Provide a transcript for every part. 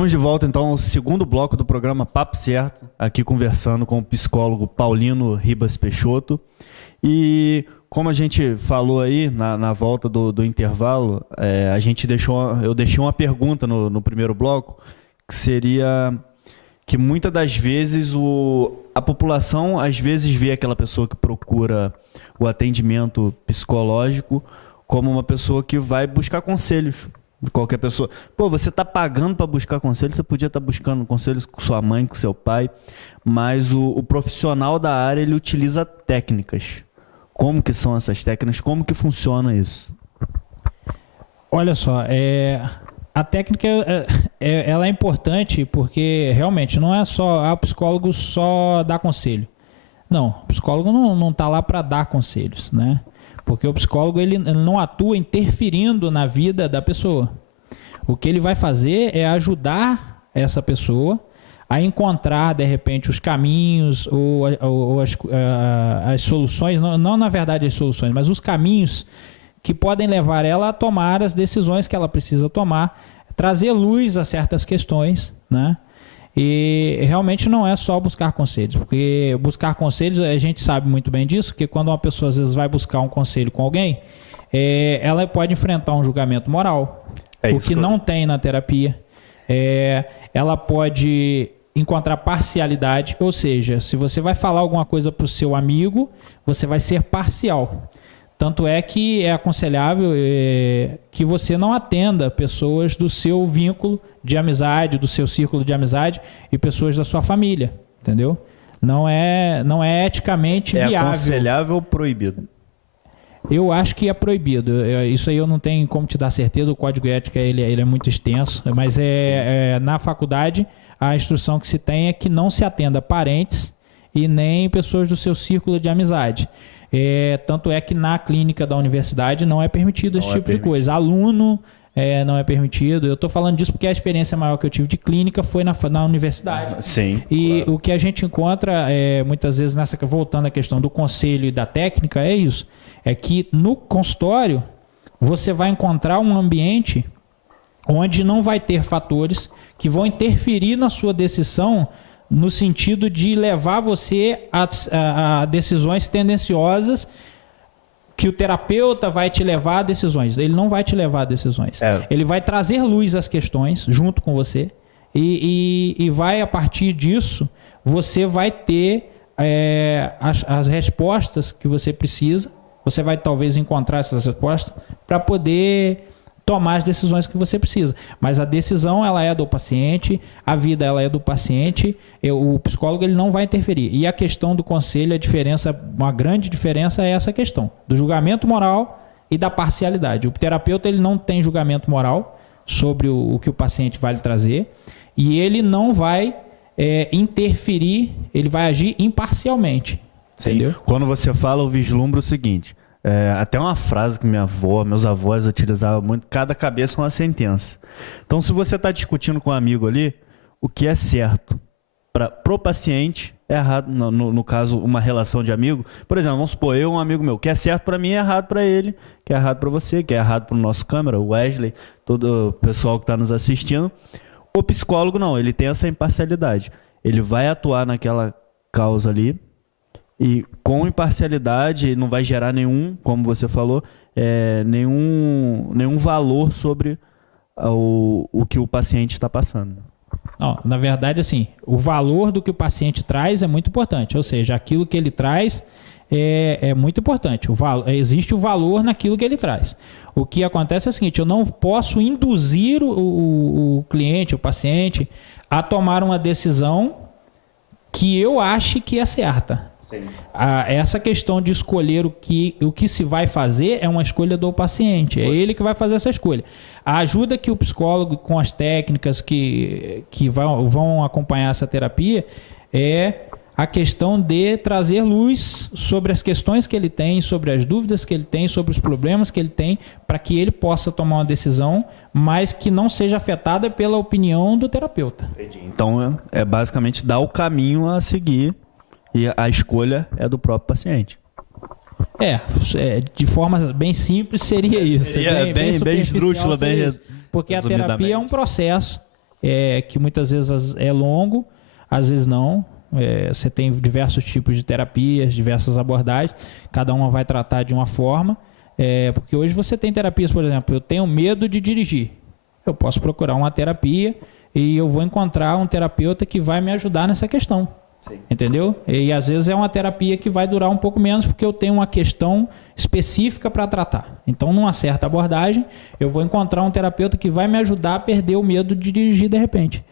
Estamos de volta, então, ao segundo bloco do programa Papo Certo, aqui conversando com o psicólogo Paulino Ribas Peixoto. E como a gente falou aí na volta do intervalo, eu deixei uma pergunta no primeiro bloco, que seria que muitas das vezes a população às vezes vê aquela pessoa que procura o atendimento psicológico como uma pessoa que vai buscar conselhos. Qualquer pessoa. Pô, você está pagando para buscar conselho, você podia estar buscando conselhos com sua mãe, com seu pai, mas o profissional da área, ele utiliza técnicas. Como que são essas técnicas? Como que funciona isso? Olha só, a técnica ela é importante porque realmente não é só o psicólogo só dá conselho. Não, o psicólogo não está lá para dar conselhos, né? Porque o psicólogo ele não atua interferindo na vida da pessoa. O que ele vai fazer é ajudar essa pessoa a encontrar, de repente, os caminhos ou as soluções, não na verdade as soluções, mas os caminhos que podem levar ela a tomar as decisões que ela precisa tomar, trazer luz a certas questões, né? E realmente não é só buscar conselhos, porque buscar conselhos, a gente sabe muito bem disso, que quando uma pessoa às vezes vai buscar um conselho com alguém, ela pode enfrentar um julgamento moral, o que não tem na terapia. Ela pode encontrar parcialidade, ou seja, se você vai falar alguma coisa para o seu amigo, você vai ser parcial. Tanto é que é aconselhável que você não atenda pessoas do seu vínculo de amizade, do seu círculo de amizade e pessoas da sua família, entendeu? Não é eticamente viável. É aconselhável ou proibido? Eu acho que é proibido. Isso aí eu não tenho como te dar certeza. O código ético ele é muito extenso, mas na faculdade a instrução que se tem é que não se atenda parentes e nem pessoas do seu círculo de amizade. Tanto é que na clínica da universidade não é permitido esse tipo de coisa. Aluno não é permitido. Eu estou falando disso porque a experiência maior que eu tive de clínica foi na universidade. Sim. E claro, o que a gente encontra muitas vezes, voltando à questão do conselho e da técnica, é isso. É que no consultório você vai encontrar um ambiente onde não vai ter fatores que vão interferir na sua decisão no sentido de levar você a decisões tendenciosas que o terapeuta vai te levar a decisões. Ele não vai te levar a decisões. Ele vai trazer luz às questões junto com você e vai, a partir disso, você vai ter as respostas que você precisa. Você vai talvez encontrar essas respostas para poder tomar as decisões que você precisa. Mas a decisão ela é do paciente, a vida ela é do paciente, o psicólogo ele não vai interferir. E a questão do conselho, uma grande diferença é essa questão do julgamento moral e da parcialidade. O terapeuta ele não tem julgamento moral sobre o que o paciente vai lhe trazer e ele não vai interferir, ele vai agir imparcialmente. Sim. Entendeu? Quando você fala, eu vislumbro o seguinte... até uma frase que meus avós utilizavam muito: cada cabeça é uma sentença. Então, se você está discutindo com um amigo ali, o que é certo pro paciente é errado. No caso, uma relação de amigo, por exemplo, vamos supor, um amigo meu, o que é certo para mim é errado para ele, que é errado para você, que é errado para o nosso câmera, o Wesley, todo o pessoal que está nos assistindo. O psicólogo não, ele tem essa imparcialidade. Ele vai atuar naquela causa ali e com imparcialidade, não vai gerar nenhum, como você falou, nenhum valor sobre o que o paciente está passando. Não, na verdade, assim, o valor do que o paciente traz é muito importante. Ou seja, aquilo que ele traz é muito importante. Existe o valor naquilo que ele traz. O que acontece é o seguinte: eu não posso induzir o cliente, o paciente, a tomar uma decisão que eu ache que é certa. Essa questão de escolher o que se vai fazer é uma escolha do paciente. É ele que vai fazer essa escolha. A ajuda que o psicólogo, com as técnicas que vão acompanhar essa terapia, é a questão de trazer luz sobre as questões que ele tem, sobre as dúvidas que ele tem, sobre os problemas que ele tem, para que ele possa tomar uma decisão, mas que não seja afetada pela opinião do terapeuta. Entendi. Então, é basicamente dar o caminho a seguir. E a escolha é do próprio paciente. De forma bem simples seria isso. Bem esdrúxula, bem porque a terapia é um processo que muitas vezes é longo, às vezes não. Você tem diversos tipos de terapias, diversas abordagens, cada uma vai tratar de uma forma. Porque hoje você tem terapias, por exemplo, eu tenho medo de dirigir. Eu posso procurar uma terapia e eu vou encontrar um terapeuta que vai me ajudar nessa questão. Sim. Entendeu? E às vezes é uma terapia que vai durar um pouco menos porque eu tenho uma questão específica para tratar. Então, numa certa abordagem, eu vou encontrar um terapeuta que vai me ajudar a perder o medo de dirigir de repente.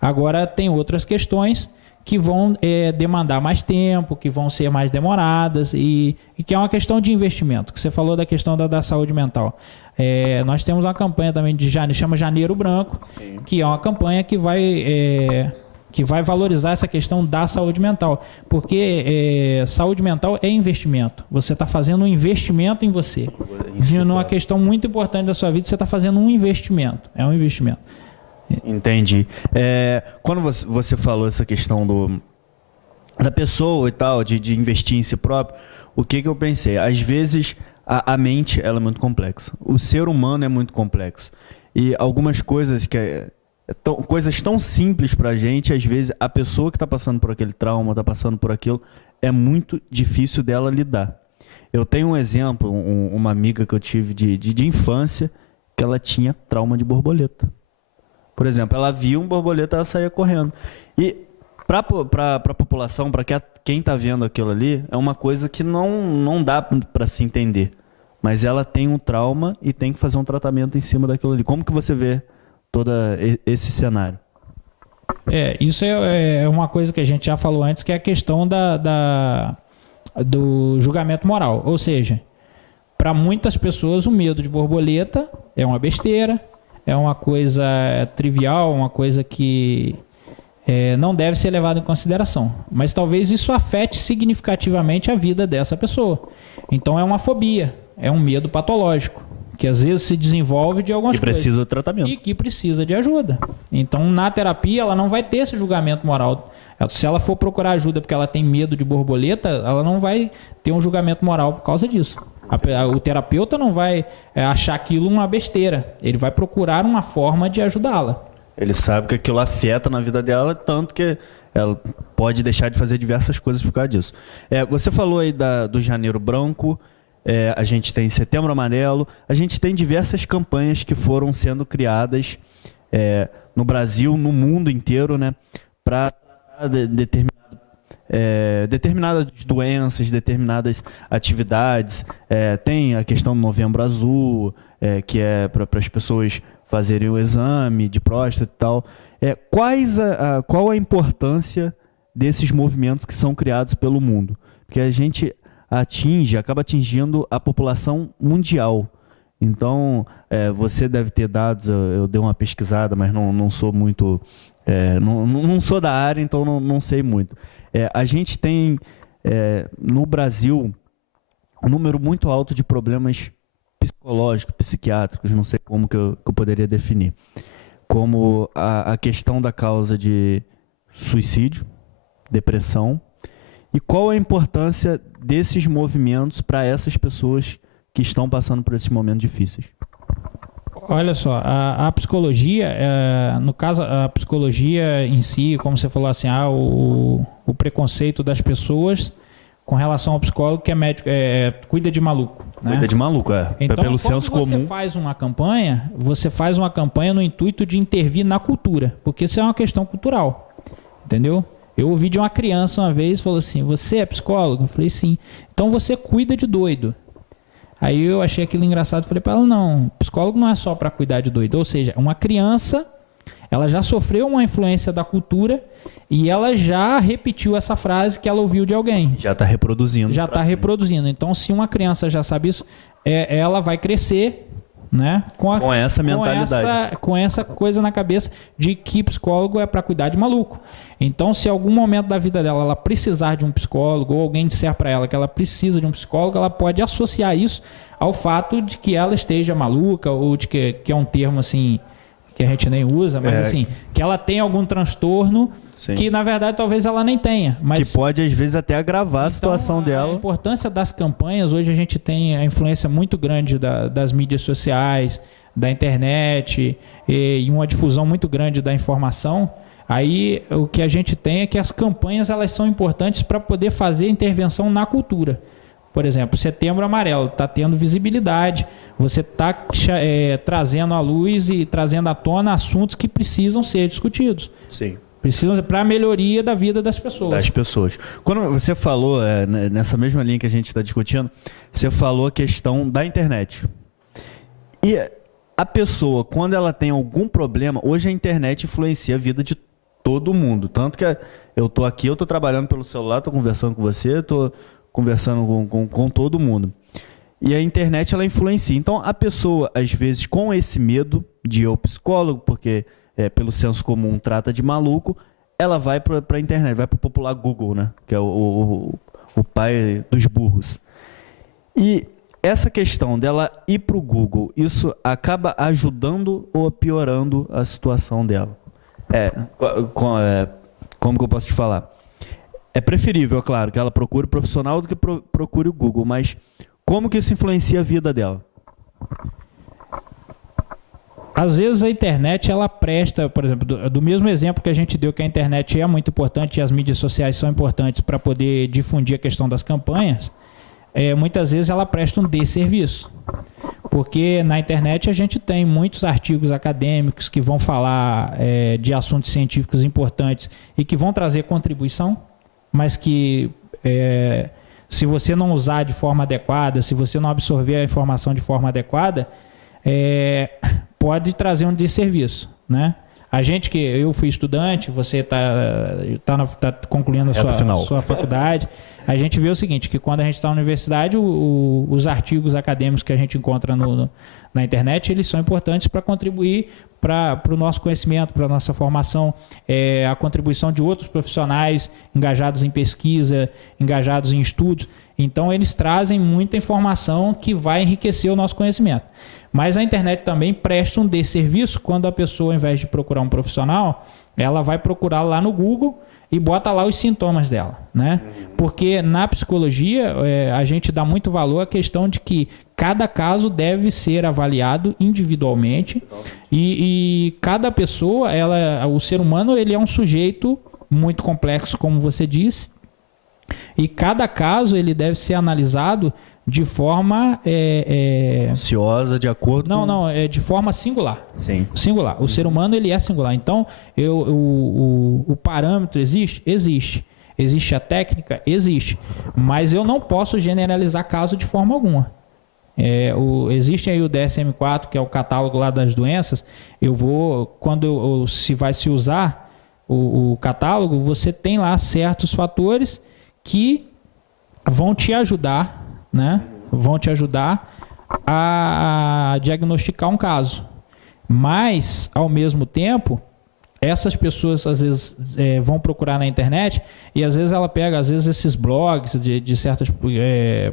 Agora, tem outras questões que vão demandar mais tempo, que vão ser mais demoradas e que é uma questão de investimento, que você falou da questão da saúde mental. Nós temos uma campanha também de janeiro, chama Janeiro Branco, sim, que é uma campanha que vai valorizar essa questão da saúde mental, porque saúde mental é investimento. Você está fazendo um investimento em você. Isso é uma questão muito importante da sua vida, você está fazendo um investimento. É um investimento. Entendi. Quando você falou essa questão da pessoa e tal, de investir em si próprio, o que eu pensei? Às vezes a mente ela é muito complexa. O ser humano é muito complexo. E algumas coisas coisas tão simples pra gente, às vezes a pessoa que está passando por aquele trauma, está passando por aquilo, é muito difícil dela lidar. Eu tenho um exemplo, uma amiga que eu tive de infância, que ela tinha trauma de borboleta. Por exemplo, ela via um borboleta, ela saía correndo. E para a população, para quem está vendo aquilo ali, é uma coisa que não dá para se entender. Mas ela tem um trauma e tem que fazer um tratamento em cima daquilo ali. Como que você vê todo esse cenário? Isso é uma coisa que a gente já falou antes, que é a questão do julgamento moral. Ou seja, para muitas pessoas o medo de borboleta é uma besteira, é uma coisa trivial, uma coisa que não deve ser levada em consideração. Mas talvez isso afete significativamente a vida dessa pessoa. Então é uma fobia, é um medo patológico, que às vezes se desenvolve de algumas coisas. Que precisa de tratamento. E que precisa de ajuda. Então na terapia ela não vai ter esse julgamento moral. Se ela for procurar ajuda porque ela tem medo de borboleta, ela não vai ter um julgamento moral por causa disso. O terapeuta não vai achar aquilo uma besteira. Ele vai procurar uma forma de ajudá-la. Ele sabe que aquilo afeta na vida dela, tanto que ela pode deixar de fazer diversas coisas por causa disso. Você falou aí do Janeiro Branco, a gente tem Setembro Amarelo, a gente tem diversas campanhas que foram sendo criadas no Brasil, no mundo inteiro, né, para tratar determinadas doenças, determinadas atividades. Tem a questão do Novembro Azul, que é para as pessoas fazerem o exame de próstata e tal. Qual a importância desses movimentos que são criados pelo mundo? Porque a gente acaba atingindo a população mundial. Então, você deve ter dados, eu dei uma pesquisada, mas não sou muito... não sou da área, então não sei muito. A gente tem, no Brasil, um número muito alto de problemas psicológicos, psiquiátricos, não sei como que eu poderia definir. Como a questão da causa de suicídio, depressão, e qual a importância desses movimentos para essas pessoas que estão passando por esses momentos difíceis? Olha só, a psicologia, no caso, a psicologia em si, como você falou assim, o preconceito das pessoas com relação ao psicólogo que é médico, cuida de maluco. Né? Cuida de maluco, Então, pelo senso comum. Você faz uma campanha no intuito de intervir na cultura, porque isso é uma questão cultural, entendeu? Eu ouvi de uma criança uma vez, falou assim, você é psicólogo? Eu falei, sim. Então você cuida de doido. Aí eu achei aquilo engraçado, falei para ela, não, psicólogo não é só para cuidar de doido. Ou seja, uma criança, ela já sofreu uma influência da cultura e ela já repetiu essa frase que ela ouviu de alguém. Já está reproduzindo. Já está reproduzindo. Então, se uma criança já sabe isso, ela vai crescer, né, com essa mentalidade. Com essa coisa na cabeça de que psicólogo é para cuidar de maluco. Então, se em algum momento da vida dela ela precisar de um psicólogo ou alguém disser para ela que ela precisa de um psicólogo, ela pode associar isso ao fato de que ela esteja maluca ou de que é um termo assim que a gente nem usa, mas assim, que ela tem algum transtorno. Sim. Que na verdade talvez ela nem tenha. Mas que pode às vezes até agravar a situação dela. A importância das campanhas, hoje a gente tem a influência muito grande das mídias sociais, da internet e uma difusão muito grande da informação, aí o que a gente tem é que as campanhas elas são importantes para poder fazer intervenção na cultura. Por exemplo, Setembro Amarelo está tendo visibilidade, você está trazendo à luz e trazendo à tona assuntos que precisam ser discutidos. Sim. Precisam para a melhoria da vida das pessoas. Das pessoas. Quando você falou, nessa mesma linha que a gente está discutindo, você falou a questão da internet. E a pessoa, quando ela tem algum problema, hoje a internet influencia a vida de todo mundo. Tanto que eu estou aqui, eu estou trabalhando pelo celular, estou conversando com você, estou conversando com todo mundo. E a internet, ela influencia. Então, a pessoa, às vezes, com esse medo de ir ao psicólogo, porque pelo senso comum trata de maluco, ela vai para a internet, vai para o popular Google, né? Que é o pai dos burros. E essa questão dela ir para o Google, isso acaba ajudando ou piorando a situação dela? Como que eu posso te falar? É preferível, é claro, que ela procure o profissional do que procure o Google, mas como que isso influencia a vida dela? Às vezes a internet, ela presta, por exemplo, do mesmo exemplo que a gente deu, que a internet é muito importante e as mídias sociais são importantes para poder difundir a questão das campanhas, muitas vezes ela presta um desserviço. Porque na internet a gente tem muitos artigos acadêmicos que vão falar de assuntos científicos importantes e que vão trazer contribuição, mas que se você não usar de forma adequada, se você não absorver a informação de forma adequada, pode trazer um desserviço, né? Eu fui estudante, você tá concluindo a sua faculdade, a gente vê o seguinte, que quando a gente está na universidade, os artigos acadêmicos que a gente encontra na internet, eles são importantes para contribuir para o nosso conhecimento, para a nossa formação, a contribuição de outros profissionais engajados em pesquisa, engajados em estudos. Então, eles trazem muita informação que vai enriquecer o nosso conhecimento. Mas a internet também presta um desserviço quando a pessoa, ao invés de procurar um profissional, ela vai procurar lá no Google e bota lá os sintomas dela, né? Porque na psicologia a gente dá muito valor à questão de que cada caso deve ser avaliado individualmente e cada pessoa, o ser humano, ele é um sujeito muito complexo, como você disse, e cada caso ele deve ser analisado de forma ansiosa, de acordo com... de forma singular. Sim. Singular. O ser humano, ele é singular. Então, o parâmetro existe? Existe. Existe a técnica? Existe. Mas eu não posso generalizar caso de forma alguma. Existe aí o DSM-4, que é o catálogo lá das doenças. Se vai se usar o catálogo, você tem lá certos fatores que vão te ajudar, né? Vão te ajudar a diagnosticar um caso. Mas, ao mesmo tempo, essas pessoas às vezes vão procurar na internet e às vezes ela pega esses blogs de certas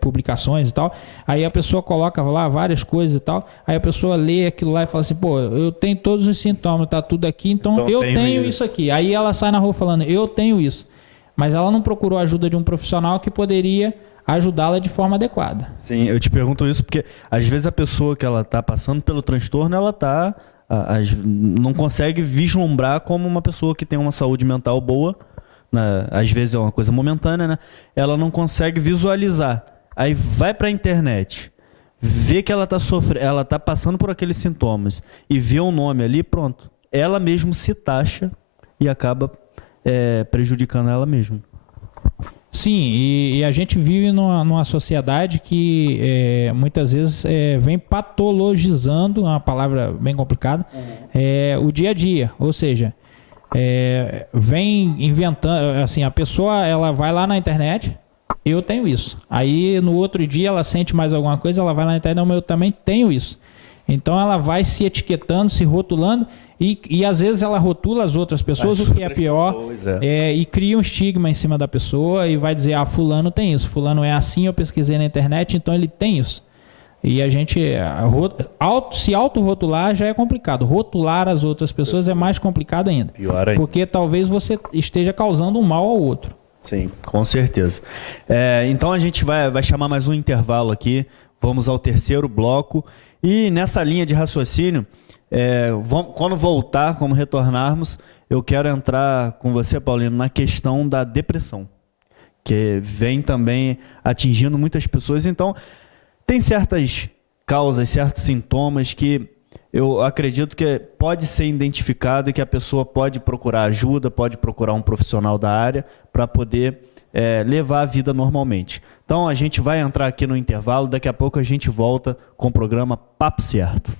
publicações e tal, aí a pessoa coloca lá várias coisas e tal, aí a pessoa lê aquilo lá e fala assim, pô, eu tenho todos os sintomas, tá tudo aqui, então eu tenho isso aqui. Aí ela sai na rua falando, eu tenho isso. Mas ela não procurou a ajuda de um profissional que poderia ajudá-la de forma adequada. Sim, eu te pergunto isso porque às vezes a pessoa que ela está passando pelo transtorno, ela não consegue vislumbrar como uma pessoa que tem uma saúde mental boa, né? Às vezes é uma coisa momentânea, né? Ela não consegue visualizar. Aí vai para a internet, vê que ela está passando por aqueles sintomas e vê um nome ali, pronto. Ela mesmo se taxa e acaba prejudicando ela mesma. Sim, e a gente vive numa sociedade que muitas vezes vem patologizando, uma palavra bem complicada, o dia a dia. Ou seja, vem inventando, assim, a pessoa ela vai lá na internet, eu tenho isso. Aí no outro dia ela sente mais alguma coisa, ela vai lá na internet, não, eu também tenho isso. Então ela vai se etiquetando, se rotulando e às vezes ela rotula as outras pessoas, o que é pior, e cria um estigma em cima da pessoa e vai dizer, fulano tem isso, fulano é assim, eu pesquisei na internet, então ele tem isso. E a gente se autorrotular já é complicado, rotular as outras pessoas é mais complicado ainda. Pior ainda. Porque talvez você esteja causando um mal ao outro. Sim, com certeza. Então a gente vai chamar mais um intervalo aqui. vamos ao terceiro bloco. E nessa linha de raciocínio, quando voltar, como retornarmos, eu quero entrar com você, Paulino, na questão da depressão, que vem também atingindo muitas pessoas. Então, tem certas causas, certos sintomas que eu acredito que pode ser identificado e que a pessoa pode procurar ajuda, pode procurar um profissional da área para poder levar a vida normalmente. Então, a gente vai entrar aqui no intervalo, daqui a pouco a gente volta com o programa Papo Certo.